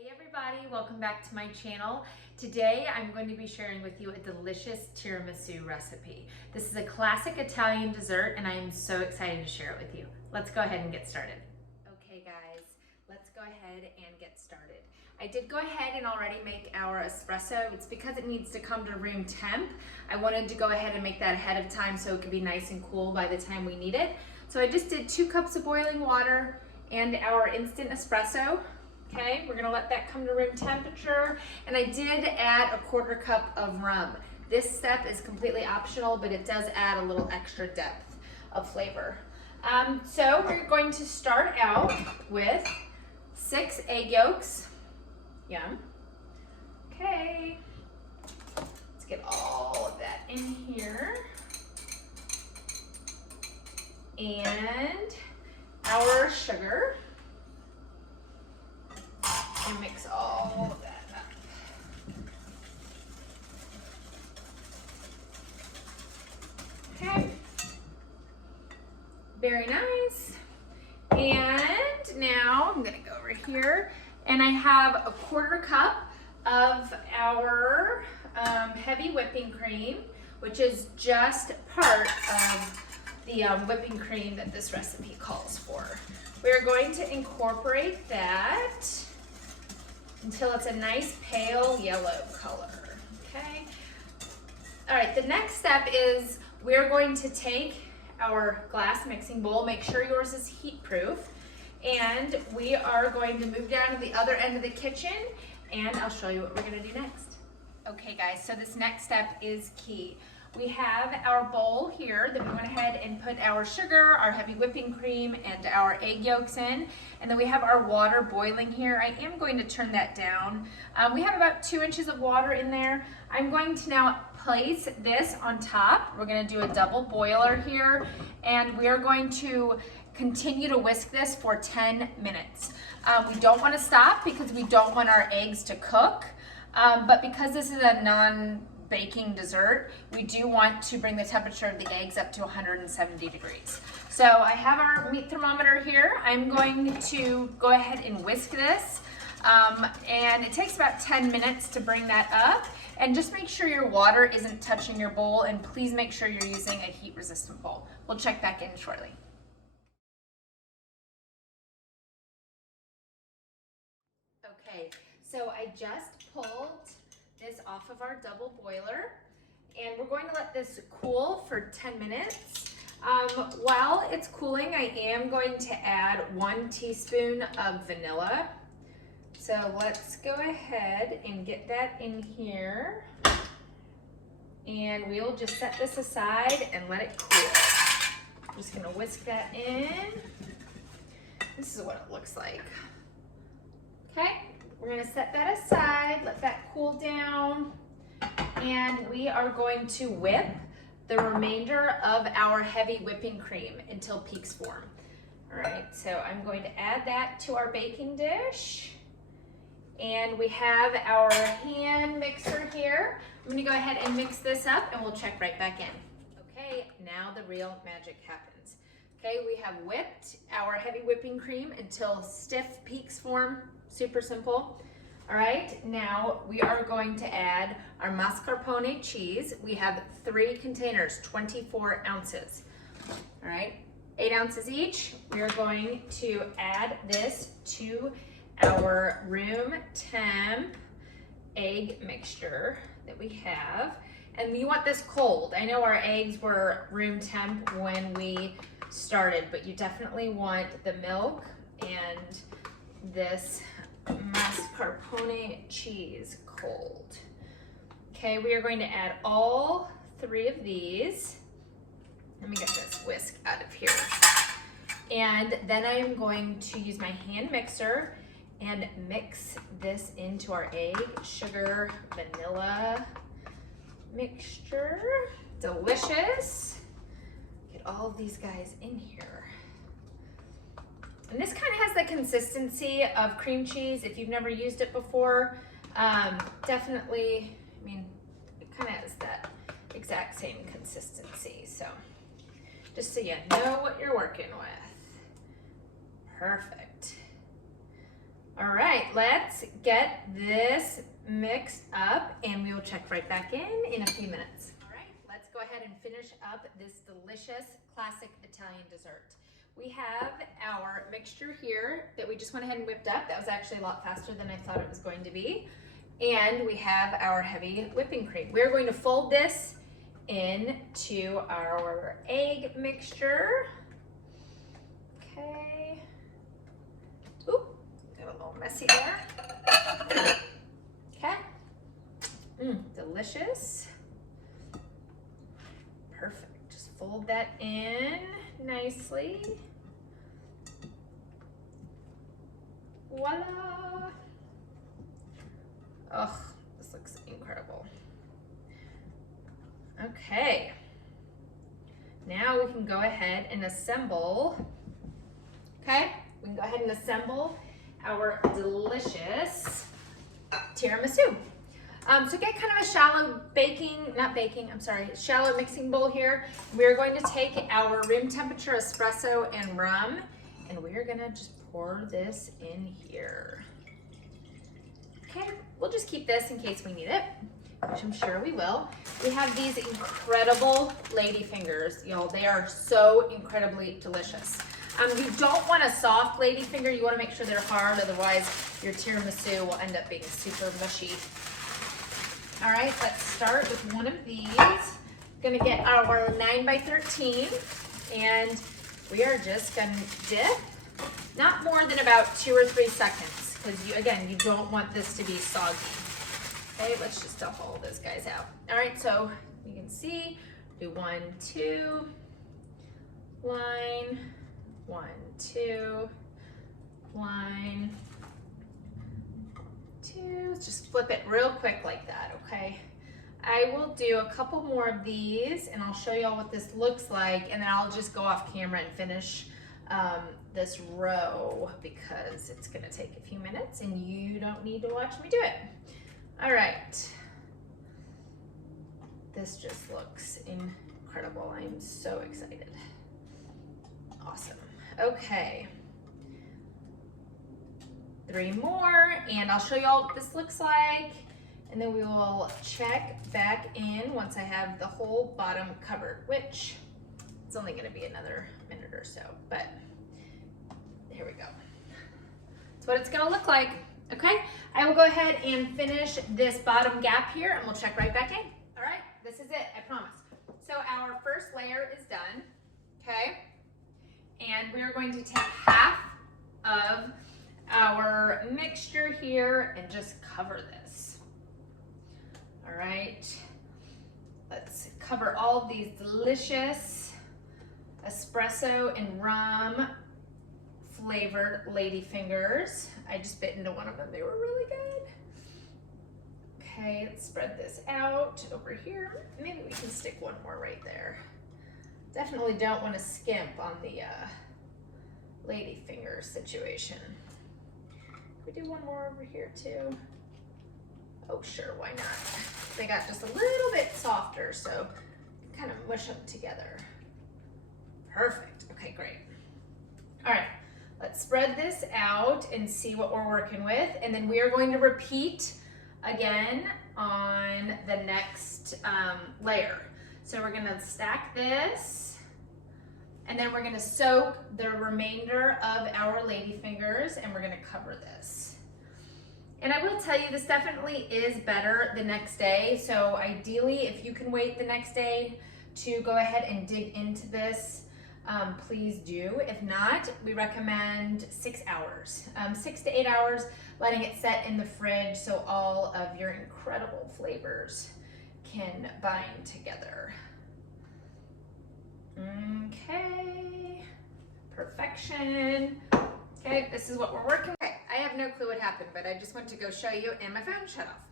Hey everybody, welcome back to my channel. Today I'm going to be sharing with you a delicious tiramisu recipe. This is a classic Italian dessert and I am so excited to share it with you. Let's go ahead and get started. Okay guys, let's go ahead and get started. I did go ahead and already make our espresso. It's because it needs to come to room temp. I wanted to go ahead and make that ahead of time so it could be nice and cool by the time we need it. So I just did 2 cups of boiling water and our instant espresso. Okay, we're gonna let that come to room temperature. And I did add a 1/4 cup of rum. This step is completely optional, but it does add a little extra depth of flavor. So we're going to start out with 6 egg yolks. Yum. Okay, let's get all of that in here. And our sugar. And mix all of that up. Okay, very nice. And now I'm gonna go over here and I have a 1/4 cup of our heavy whipping cream, which is just part of the whipping cream that this recipe calls for. We're going to incorporate that until it's a nice pale yellow color, okay? All right, the next step is we're going to take our glass mixing bowl, make sure yours is heat proof, and we are going to move down to the other end of the kitchen and I'll show you what we're gonna do next. Okay guys, so this next step is key. We have our bowl here that we went ahead and put our sugar, our heavy whipping cream, and our egg yolks in. And then we have our water boiling here. I am going to turn that down. We have about 2 inches of water in there. I'm going to now place this on top. We're gonna do a double boiler here, and we are going to continue to whisk this for 10 minutes. We don't wanna stop because we don't want our eggs to cook, but because this is a non-baking dessert, we do want to bring the temperature of the eggs up to 170 degrees. So I have our meat thermometer here. I'm going to go ahead and whisk this. And it takes about 10 minutes to bring that up. And just make sure your water isn't touching your bowl, and please make sure you're using a heat-resistant bowl. We'll check back in shortly. Okay, so I just pulled this off of our double boiler, and we're going to let this cool for 10 minutes. While it's cooling, I am going to add 1 teaspoon of vanilla. So let's go ahead and get that in here, and we'll just set this aside and let it cool. I'm just gonna whisk that in. This is what it looks like. Okay, we're gonna set that aside, let that cool down, and we are going to whip the remainder of our heavy whipping cream until peaks form. All right, so I'm going to add that to our baking dish, and we have our hand mixer here. I'm gonna go ahead and mix this up and we'll check right back in. Okay, now the real magic happens. Okay, we have whipped our heavy whipping cream until stiff peaks form. Super simple. All right, now we are going to add our mascarpone cheese. We have 3 containers, 24 ounces. All right, 8 ounces each. We are going to add this to our room temp egg mixture that we have. And we want this cold. I know our eggs were room temp when we started, but you definitely want the milk and this mascarpone cheese cold. Okay, we are going to add all 3 of these. Let me get this whisk out of here. And then I am going to use my hand mixer and mix this into our egg, sugar, vanilla mixture. Delicious. Get all of these guys in here. And this kind of has the consistency of cream cheese. If you've never used it before, definitely, I mean, it kind of has that exact same consistency. So just so you know what you're working with. Perfect. All right, let's get this mixed up and we will check right back in a few minutes. All right, let's go ahead and finish up this delicious classic Italian dessert. We have our mixture here that we just went ahead and whipped up. That was actually a lot faster than I thought it was going to be. And we have our heavy whipping cream. We're going to fold this into our egg mixture. Okay. Oop, got a little messy there. Okay. Delicious. Perfect. Just fold that in nicely. Voila. Oh, this looks incredible. Okay. Now we can go ahead and assemble. Okay, we can go ahead and assemble our delicious tiramisu. So get kind of a shallow shallow mixing bowl here. We're going to take our room temperature espresso and rum, and we're gonna just pour this in here. Okay, we'll just keep this in case we need it, which I'm sure we will. We have these incredible ladyfingers, y'all. They are so incredibly delicious. You don't want a soft ladyfinger. You want to make sure they're hard, otherwise your tiramisu will end up being super mushy. All right, let's start with one of these. Gonna get our 9x13, and we are just gonna dip, not more than about 2 or 3 seconds, because you don't want this to be soggy. Okay, let's just dump all of those guys out. All right, so you can see, do 1, 2, line, 1, 2, line, 2. Just flip it real quick like that, okay? I will do a couple more of these and I'll show y'all what this looks like, and then I'll just go off camera and finish this row because it's gonna take a few minutes and you don't need to watch me do it. All right. This just looks incredible. I'm so excited. Awesome. Okay. 3 more, and I'll show y'all what this looks like, and then we will check back in once I have the whole bottom covered, which it's only gonna be another minute or so, but here we go. That's what it's gonna look like. Okay, I will go ahead and finish this bottom gap here and we'll check right back in. All right, this is it, I promise. So our first layer is done, okay? And we're going to take half of our mixture here and just cover this. All right, let's cover all of these delicious espresso and rum flavored ladyfingers. I just bit into one of them, they were really good. Okay, let's spread this out over here. Maybe we can stick one more right there. Definitely don't want to skimp on the ladyfinger situation. Can we do one more over here too? Oh sure, why not? They got just a little bit softer, so kind of mush them together. Perfect, okay, great. All right, let's spread this out and see what we're working with, and then we are going to repeat again on the next layer. So we're gonna stack this, and then we're gonna soak the remainder of our ladyfingers, and we're gonna cover this. And I will tell you, this definitely is better the next day. So ideally, if you can wait the next day to go ahead and dig into this, please do. If not, we recommend 6 hours, 6 to 8 hours, letting it set in the fridge so all of your incredible flavors can bind together. Okay, perfection. Okay, this is what we're working with. I have no clue what happened, but I just went to go show you and my phone shut off.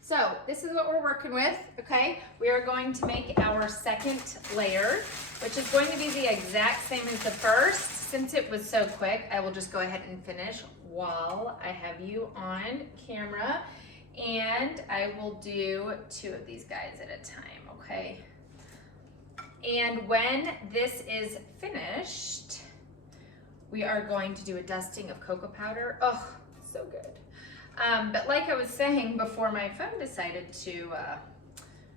So this is what we're working with, okay? We are going to make our second layer, which is going to be the exact same as the first. Since it was so quick, I will just go ahead and finish while I have you on camera. And I will do 2 of these guys at a time, okay? And when this is finished, we are going to do a dusting of cocoa powder. Oh, so good. But like I was saying before my phone decided to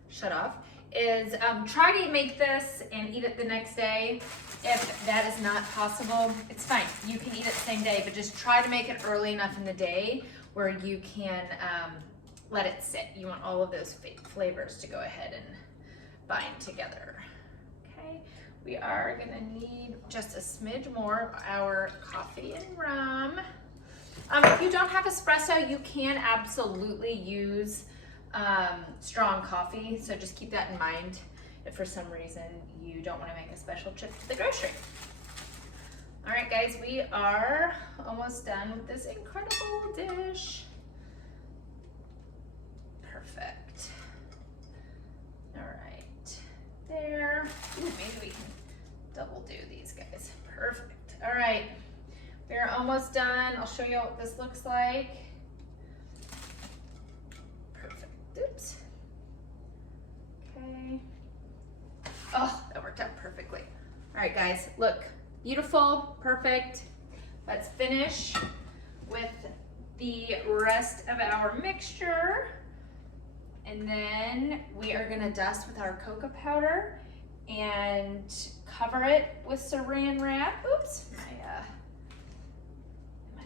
shut off, is try to make this and eat it the next day. If that is not possible, it's fine. You can eat it the same day, but just try to make it early enough in the day where you can let it sit. You want all of those flavors to go ahead and bind together. Okay, we are gonna need just a smidge more of our coffee and rum. If you don't have espresso, you can absolutely use strong coffee, so just keep that in mind if for some reason you don't want to make a special trip to the grocery. All right, guys, we are almost done with this incredible dish. Perfect. All right, there. Ooh, maybe we can double do these guys. Perfect. All right, we're almost done. I'll show you what this looks like. Oops. Okay. Oh, that worked out perfectly. All right, guys, look, beautiful, perfect. Let's finish with the rest of our mixture. And then we are gonna dust with our cocoa powder and cover it with saran wrap. Oops, my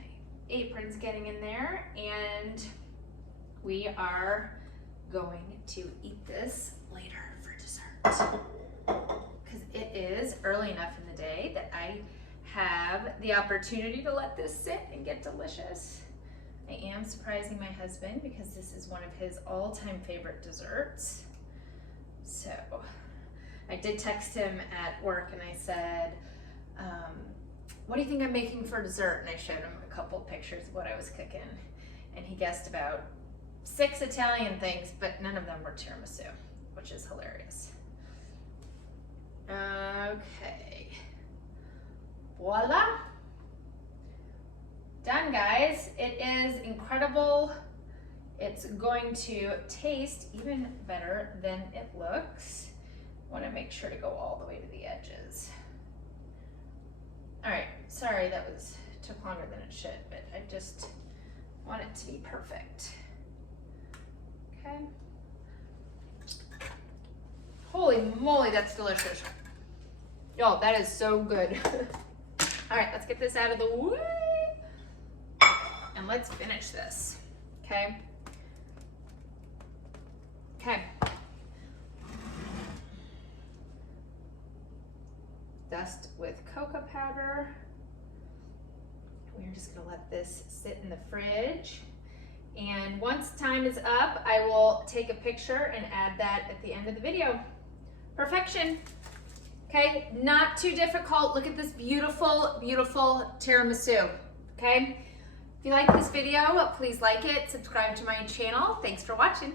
apron's getting in there. And we are going to eat this later for dessert because it is early enough in the day that I have the opportunity to let this sit and get delicious. I am surprising my husband because this is one of his all-time favorite desserts. So I did text him at work and I said, what do you think I'm making for dessert? And I showed him a couple pictures of what I was cooking, and he guessed about 6 Italian things, but none of them were tiramisu, which is hilarious. Okay, voila. Done, guys. It is incredible. It's going to taste even better than it looks. I want to make sure to go all the way to the edges. All right, sorry that took longer than it should, but I just want it to be perfect. Okay. Holy moly, that's delicious. Y'all, that is so good. All right, let's get this out of the way. And let's finish this, okay? Okay. Dust with cocoa powder. We're just gonna let this sit in the fridge. And once time is up, I will take a picture and add that at the end of the video. Perfection. Okay, not too difficult. Look at this beautiful, beautiful tiramisu, okay? If you like this video, please like it, subscribe to my channel. Thanks for watching.